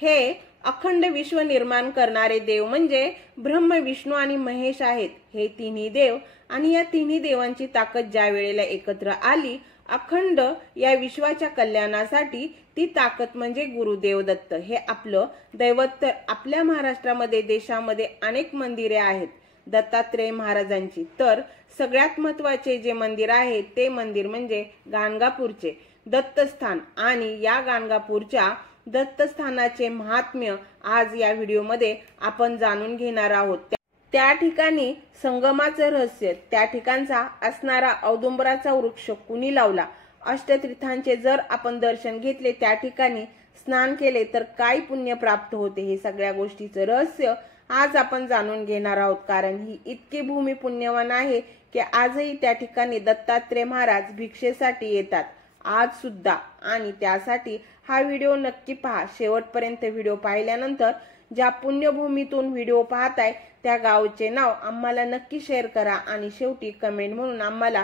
हे अखंड विश्व निर्माण करणारे देव म्हणजे ब्रह्म, विष्णू आणि महेश आहेत। हे तिन्ही देव आणि या तिन्ही देवांची ताकद ज्या वेळेला एकत्र आली अखंड या विश्वाच्या कल्याणासाठी, ती ताकद म्हणजे गुरुदेव दत्त। हे आपलं दैवत। आपल्या महाराष्ट्रामध्ये, देशामध्ये अनेक मंदिरे आहेत दत्तात्रय महाराजांची। तर सगळ्यात महत्त्वाचे जे मंदिर आहे ते मंदिर म्हणजे गाणगापूरचे दत्तस्थान। आणि या गाणगापूरच्या दत्तस्थानाचे महात्म्य आज या व्हिडिओमध्ये आपण जाणून घेणार आहोत। त्या ठिकाणी संगमाचं रहस्य, त्या ठिकाणचा असणारा औदुंबराचा वृक्ष कुणी लावला, अष्टतीर्थांचे जर आपण दर्शन घेतले, त्या ठिकाणी स्नान केले तर काय पुण्य प्राप्त होते, हे सगळ्या गोष्टीचं रहस्य आज आपण जाणून घेणार आहोत। कारण ही इतकी भूमी पुण्यवान आहे की आजही त्या ठिकाणी दत्तात्रय महाराज भिक्षेसाठी येतात, आज सुद्धा। आणि त्यासाठी हा व्हिडिओ नक्की पहा शेवटपर्यंत। व्हिडिओ पाहिल्यानंतर ज्या पुण्यभूमीतून व्हिडिओ पाहताय त्या गावचे नाव आम्हाला नक्की शेअर करा आणि शेवटी कमेंट म्हणून आम्हाला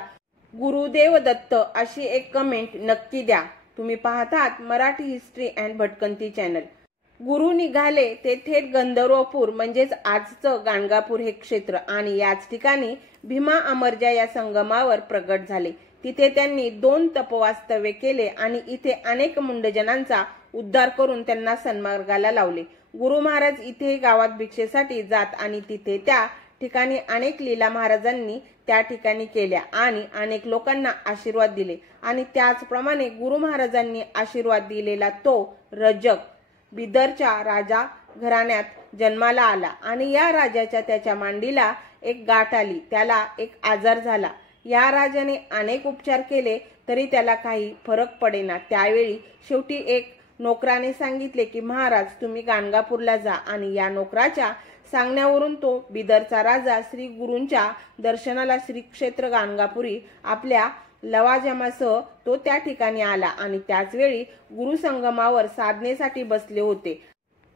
गुरुदेव दत्त अशी एक कमेंट नक्की द्या। तुम्ही पाहतात मराठी हिस्ट्री अँड भटकंती चॅनल। गुरु निघाले ते थेट गंधर्वपूर म्हणजेच आजचं गाणगापूर हे क्षेत्र आणि याच ठिकाणी भीमा अमरजा या संगमावर प्रगट झाले। तिथे त्यांनी 2 तपवास्तव्य केले आणि इथे अनेक मुंडजनांचा उद्धार करून त्यांना सन्मार्गाला लावले। गुरु महाराज इथे गावात भिक्षेसाठी जात आणि तिथे त्या ठिकाणी अनेक लीला महाराजांनी त्या ठिकाणी केल्या आणि अनेक लोकांना आशीर्वाद दिले। आणि त्याचप्रमाणे गुरु महाराजांनी आशीर्वाद दिलेला तो रजक बिदरच्या राजा घराण्यात जन्माला आला आणि या राजाच्या त्याच्या मांडीला एक गाठ आली, त्याला एक आजार झाला। या राजाने अनेक उपचार केले तरी त्याला काही फरक पडेना। त्यावेळी शेवटी एक नोकराने सांगितले की महाराज तुम्ही गाणगापूरला जा। आणि या नोकराच्या सांगण्यावरून तो बिदरचा राजा श्री गुरूंच्या दर्शनाला श्री क्षेत्र गाणगापुरी आपल्या लवाजमासह तो त्या ठिकाणी आला। आणि त्याच वेळी गुरु संगमावर साधनेसाठी बसले होते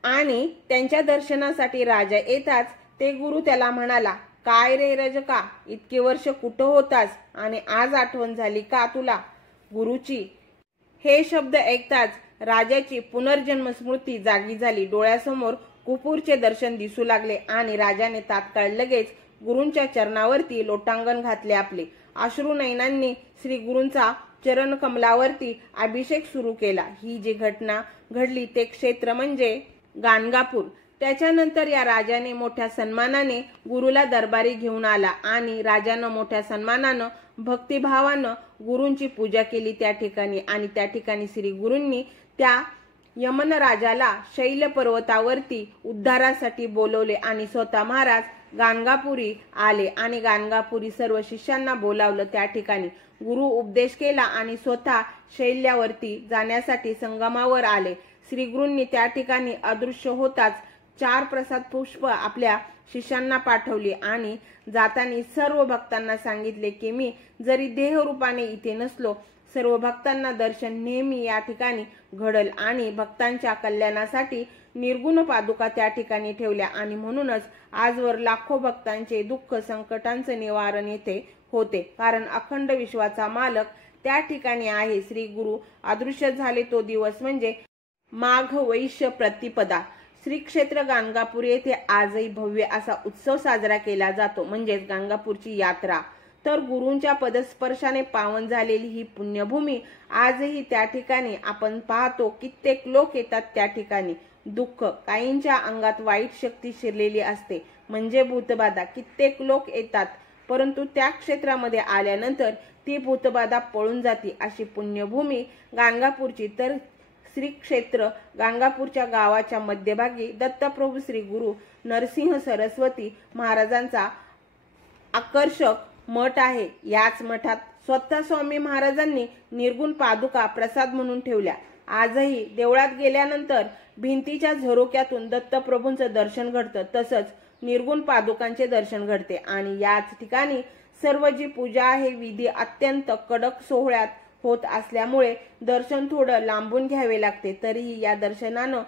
आणि त्यांच्या दर्शनासाठी राजा येताच ते गुरु त्याला म्हणाला, काय रे रजका, इतके वर्ष कुठं होतास आणि आज आठवण झाली का तुला गुरुची? हे शब्द ऐकताच राजाची पुनर्जन्म स्मृती जागी झाली। डोळ्यासमोर कुपूरचे दर्शन दिसू लागले आणि राजाने तात्काळ लगेच गुरूंच्या चरणावरती लोटांगण घातले। आपले अश्रू नयनांनी श्री गुरूंचा चरण कमलावरती अभिषेक सुरू केला। ही जी घटना घडली ते क्षेत्र म्हणजे गाणगापूर। त्याच्यानंतर या राजाने मोठ्या सन्मानाने गुरुला दरबारी घेऊन आला आणि राजानं मोठ्या सन्मानानं भक्तिभावानं गुरूंची पूजा केली त्या ठिकाणी। आणि त्या ठिकाणी श्री गुरूंनी त्या यमन राजाला शैल पर्वतावरती उद्धारासाठी बोलवले आणि स्वतः महाराज गाणगापुरी आले आणि गाणगापुरी सर्व शिष्यांना बोलावलं। त्या ठिकाणी गुरु उपदेश केला आणि स्वतः शैल्यावरती जाण्यासाठी संगमावर आले। श्री गुरूंनी त्या ठिकाणी अदृश्य होताच 4 प्रसाद पुष्प आपल्या शिष्यांना पाठवली आणि जाताना सर्व भक्तांना सांगितले की मी जरी देहरूपाने इथे नसलो, सर्व भक्तांना दर्शन नेहमी या ठिकाणी घडल। आणि भक्तांच्या कल्याणासाठी निर्गुण पादुका त्या ठिकाणी ठेवल्या आणि म्हणूनच आजवर लाखो भक्तांचे दुःख संकटांचे निवारण येथे होते। कारण अखंड विश्वाचा मालक त्या ठिकाणी आहे। श्री गुरु अदृश्य झाले तो दिवस म्हणजे माघ वैश्य प्रतिपदा। श्री क्षेत्र गाणगापूर येथे आजही भव्य असा उत्सव साजरा केला जातो, म्हणजेच गाणगापूरची यात्रा। तर गुरूंच्या पदस्पर्शाने पावन झालेली ही पुण्यभूमी आजही त्या ठिकाणी आपण पाहतो कित्येक लोक येतात त्या ठिकाणी। दुःख, काहींच्या अंगात वाईट शक्ती शिरलेली असते म्हणजे भूतबाधा, कित्येक लोक येतात परंतु त्या क्षेत्रामध्ये आल्यानंतर ती भूतबाधा पळून जाते, अशी पुण्यभूमी गाणगापूरची। तर श्री क्षेत्र गाणगापूरच्या गावाच्या मध्यभागी दत्तप्रभू श्री गुरु नरसिंह सरस्वती महाराजांचा आकर्षक मठ आहे। याच मठात स्वतः स्वामी महाराजांनी निर्गुण पादुका प्रसाद म्हणून ठेवल्या। आजही देवळात गेल्यानंतर भिंतीच्या झरोक्यातून दत्तप्रभूंचं दर्शन घडतं, तसंच निर्गुण पादुकांचे दर्शन घडते। आणि याच ठिकाणी सर्व जी पूजा आहे विधी अत्यंत कडक सोहळ्यात होत असल्यामुळे दर्शन थोडं लांबून घ्यावे लागते, तरीही या दर्शनानं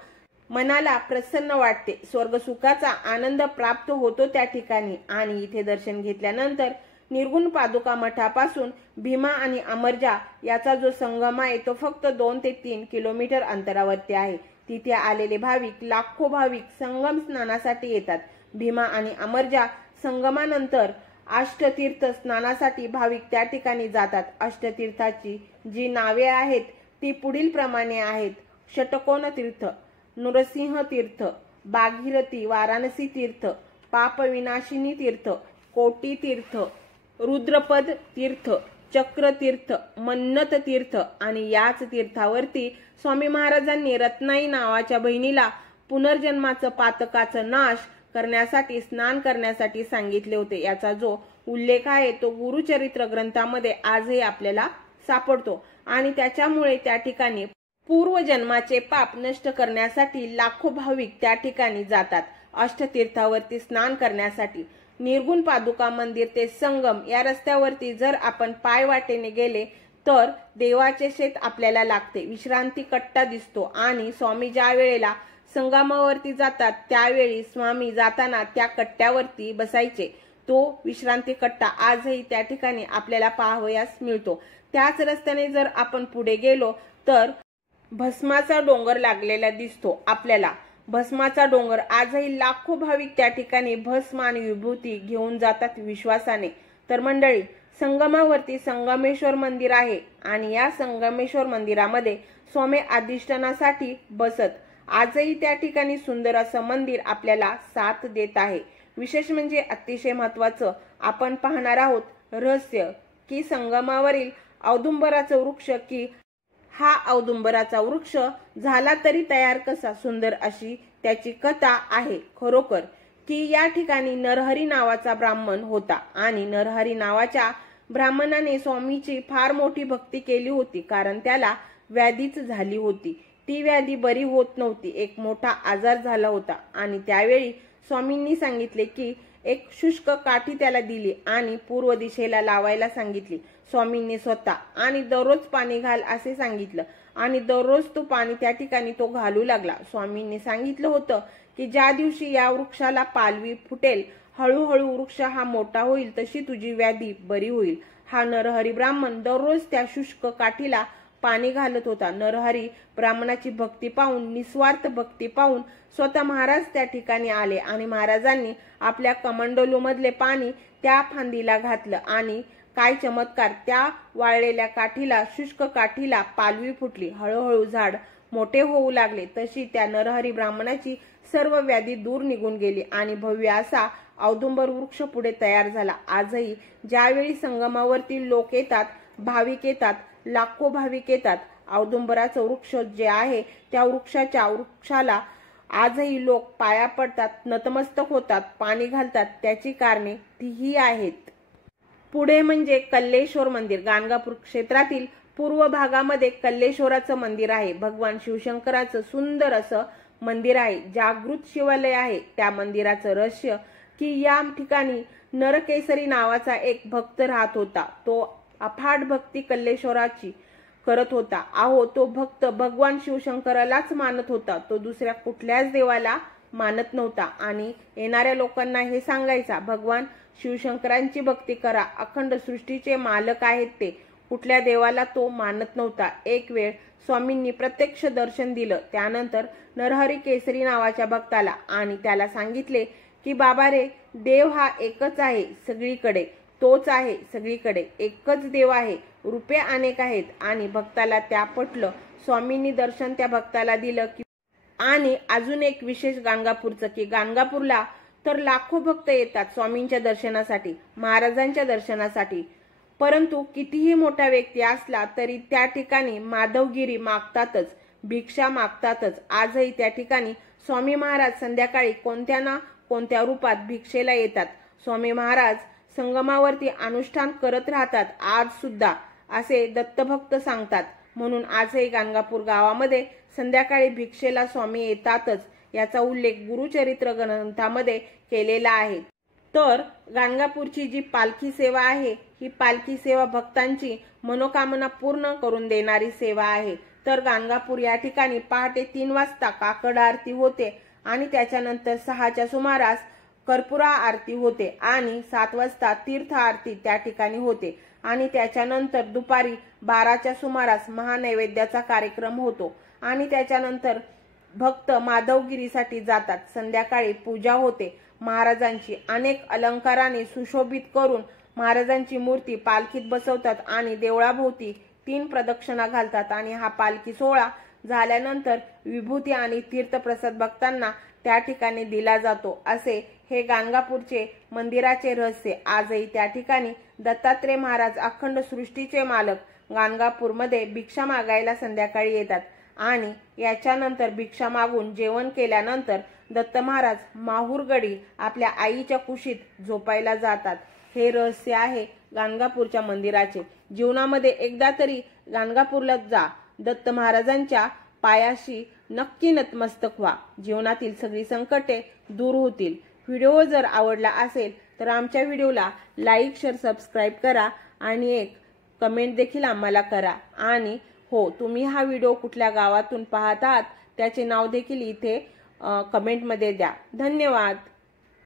मनाला प्रसन्न वाटते, स्वर्ग सुखाचा आनंद प्राप्त होतो त्या ठिकाणी। आणि इथे दर्शन घेतल्यानंतर निर्गुण पादुका मठापासून भीमा आणि अमरजा याचा जो संगम आहे तो फक्त 2 ते 3 किलोमीटर अंतरावरती आहे। तिथे आलेले भाविक, लाखो भाविक संगम स्नानासाठी येतात. भीमा आणि अमरजा संगमानंतर अष्टतीर्थ स्नानासाठी भाविक त्या ठिकाणी जातात. अष्टतीर्थाची जी नावे आहेत ती पुढील प्रमाणे आहेत: षटकोण तीर्थ, नृसिंह तीर्थ, भागीरथी वाराणसी तीर्थ, पापविनाशिनी तीर्थ, कोटी तीर्थ, रुद्रपद तीर्थ, चक्र तीर्थ, मन्नत तीर्थ. आणि याच तीर्थावरती स्वामी महाराजांनी रत्नाई नावाच्या बहिणीला पुनर्जन्माचं पातकाचं नाश करण्यासाठी स्नान करण्यासाठी सांगितले होते. याचा जो उल्लेख आहे तो गुरुचरित्र ग्रंथामध्ये आजही आपल्याला सापडतो. आणि त्याच्यामुळे त्या ठिकाणी पूर्वजन्माचे पाप नष्ट करण्यासाठी लाखो भाविक त्या ठिकाणी जातात अष्टतीर्थावरती स्नान करण्यासाठी. निर्गुण पादुका मंदिर ते संगम या रस्त्यावरती जर आपण पायवाटेने गेले तर देवाचे शेत आपल्याला लागते. विश्रांती कट्टा दिसतो आणि स्वामी ज्या वेळेला संगमावरती जातात त्यावेळी स्वामी जाताना त्या कट्ट्यावरती बसायचे. तो विश्रांती कट्टा आजही त्या ठिकाणी आपल्याला पाहावयास मिळतो. त्याच रस्त्याने जर आपण पुढे गेलो तर भस्माचा डोंगर लागलेला दिसतो आपल्याला. भस्माचा डोंगर आजही लाखो भाविक त्या ठिकाणी भस्म आणि विभूती घेऊन जातात विश्वासाने. तर मंडळी, संगमावरती संगमेश्वर मंदिर आहे आणि या संगमेश्वर मंदिरामध्ये स्वामी अधिष्ठानासाठी बसत. आजही त्या ठिकाणी सुंदर असं मंदिर आपल्याला साथ देत आहे. विशेष म्हणजे अतिशय महत्वाचं आपण पाहणार आहोत रहस्य की संगमावरील औदुंबराचं वृक्ष की हा औदुंबराचा वृक्ष झाला तरी तयार कसा, सुंदर अशी त्याची कथा आहे. खरोखर की या ठिकाणी नरहरी नावाचा ब्राह्मण होता आणि नरहरी नावाच्या ब्राह्मणाने स्वामीची फार मोठी भक्ती केली होती, कारण त्याला व्याधीच झाली होती. ती व्याधी बरी होत नव्हती. एक मोठा आजार झाला होता आणि त्यावेळी स्वामींनी सांगितले की एक शुष्क काठी त्याला दिली आणि पूर्व दिशेला लावायला सांगितली स्वामींनी स्वतः. आणि दररोज पाणी घाल असे सांगितलं आणि दररोज तो पाणी त्या ठिकाणी तो घालू लागला. स्वामींनी सांगितलं होतं की ज्या दिवशी या वृक्षाला पालवी फुटेल, हळूहळू वृक्ष हा मोठा होईल, तशी तुझी व्याधी बरी होईल. हा नरहरी ब्राह्मण दररोज त्या शुष्क काठीला पाणी घालत होता. नरहरी ब्राह्मणाची भक्ती पाहून, निस्वार्थ भक्ती पाहून स्वतः महाराज त्या ठिकाणी आले आणि महाराजांनी आपल्या कमंडलू मधले पाणी त्या फांदीला घातलं आणि काय चमत्कार, त्या वाळलेल्या काठीला, शुष्क काठीला पालवी फुटली. हळूहळू झाड मोठे होऊ लागले. तशी त्या नरहरी ब्राह्मणाची सर्व व्याधी दूर निघून गेली आणि भव्य असा औदुंबर वृक्ष पुढे तयार झाला. आजही ज्यावेळी संगमावरती लोक येतात, भाविक येतात, लाखो भाविक येतात, औदुंबराचं वृक्ष जे आहे त्या वृक्षाला आजही लोक पाया पडतात, नतमस्तक होतात, पाणी घालतात. त्याची कारणे तीही आहेत. पुढे म्हणजे कल्लेश्वर मंदिर. गाणगापूर क्षेत्रातील पूर्व भागामध्ये कल्लेश्वराचं मंदिर आहे. भगवान शिवशंकराचं सुंदर असं मंदिर आहे. जागृत शिवालय आहे. त्या मंदिराचं रहस्य की या ठिकाणी नरकेसरी नावाचा एक भक्त राहत होता. तो अफाट भक्ती कल्लेश्वराची करत होता. अहो, तो भक्त भगवान शिवशंकरालाच मानत होता. तो दुसऱ्या कुठल्याच देवाला मानत नव्हता आणि येणाऱ्या लोकांना हे सांगायचा, भगवान शिवशंकरांची भक्ती करा, अखंड सृष्टीचे मालक आहेत ते. कुठल्या देवाला तो मानत नव्हता. एक वेळ स्वामींनी प्रत्यक्ष दर्शन दिलं. त्यानंतर नरहरी केसरी नावाच्या भक्ताला आणि त्याला सांगितले की बाबा रे, देव हा एकच आहे सगळीकडे, तोच आहे सगळीकडे, एकच देव आहे, रूपे अनेक आहेत. आणि भक्ताला त्या पटलं. स्वामींनी दर्शन त्या भक्ताला दिलं की आणि अजून एक विशेष गाणगापूरचं की गाणगापूरला तर लाखो भक्त येतात स्वामींच्या दर्शनासाठी, महाराजांच्या दर्शनासाठी. परंतु कितीही मोठा व्यक्ती असला तरी त्या ठिकाणी माधवगिरी मागतातच, भिक्षा मागतातच. आजही त्या ठिकाणी स्वामी महाराज संध्याकाळी कोणत्या ना कोणत्या रूपात भिक्षेला येतात. स्वामी महाराज संगमावरती अनुष्ठान करत राहतात आज सुद्धा, असे दत्तभक्त सांगतात. म्हणून आजही गाणगापूर गावामध्ये संध्याकाळी भिक्षेला स्वामी येतातच. याचा उल्लेख गुरुचरित्र ग्रंथामध्ये केलेला आहे. तर गाणगापूरची जी पालखी सेवा आहे, ही पालखी सेवा भक्तांची मनोकामना पूर्ण करून देणारी सेवा आहे. तर गाणगापूर या ठिकाणी पहाटे 3 वाजता काकड आरती होते आणि त्याच्यानंतर 6च्या सुमारास कर्पूरा आरती होते आणि 7 वाजता तीर्थ आरती त्या ठिकाणी होते आणि त्याच्यानंतर दुपारी 12च्या सुमारास महानैवेद्याचा कार्यक्रम होतो आणि त्याच्यानंतर भक्त माधवगिरीसाठी जातात. संध्याकाळी पूजा होते. महाराजांची अनेक अलंकाराने सुशोभित करून महाराजांची मूर्ती पालखीत बसवतात आणि देवळाभोवती 3 प्रदक्षिणा घालतात आणि हा पालखी सोहळा झाल्यानंतर विभूती आणि तीर्थप्रसाद भक्तांना त्या ठिकाणी दिला जातो. असे हे गाणगापूरचे मंदिराचे रहस्य. आजही त्या ठिकाणी दत्तात्रय महाराज अखंड सृष्टीचे मालक गाणगापूरमध्ये भिक्षा मागायला संध्याकाळी येतात आणि याच्यानंतर भिक्षा मागून जेवण केल्यानंतर दत्त महाराज माहूरगडी आपल्या आईच्या कुशीत झोपायला जातात. हे रहस्य आहे गाणगापूरच्या मंदिराचे. जीवनामध्ये एकदा तरी गाणगापूरला जा. दत्त महाराजांच्या पायाशी नक्की नतमस्तक व्हा. जीवनातील सगळी संकटे दूर होतील. व्हिडिओ जर आवडला असेल तर आमच्या व्हिडिओला लाईक, शेअर, सबस्क्राईब करा आणि एक कमेंट देखील आम्हाला करा. आणि हो, तुम्ही हा व्हिडिओ कुठल्या गावातून पाहत आहात त्याचे नाव देखील इथे कमेंटमध्ये द्या. धन्यवाद.